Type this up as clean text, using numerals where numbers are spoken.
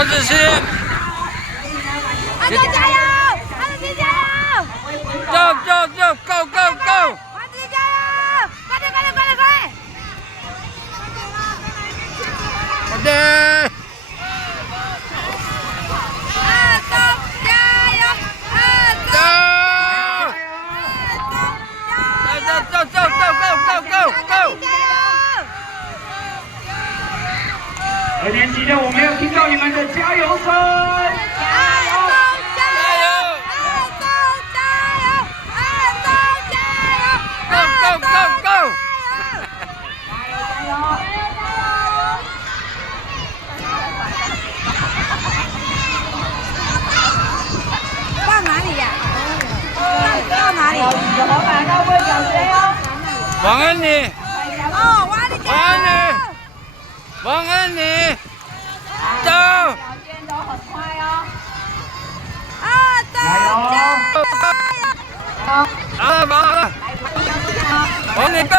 王子熙，阿东加油！阿东加油！走，Go Go Go！王子加油！快点！好的。阿东加油！阿东走！2年级的我没有听到你们的加油声。Go！ 到哪里呀？到哪里？老板要问小学哦。王安妮，哦，王安妮，走！表现都很快哦。阿东加油！好了，王安妮 Go！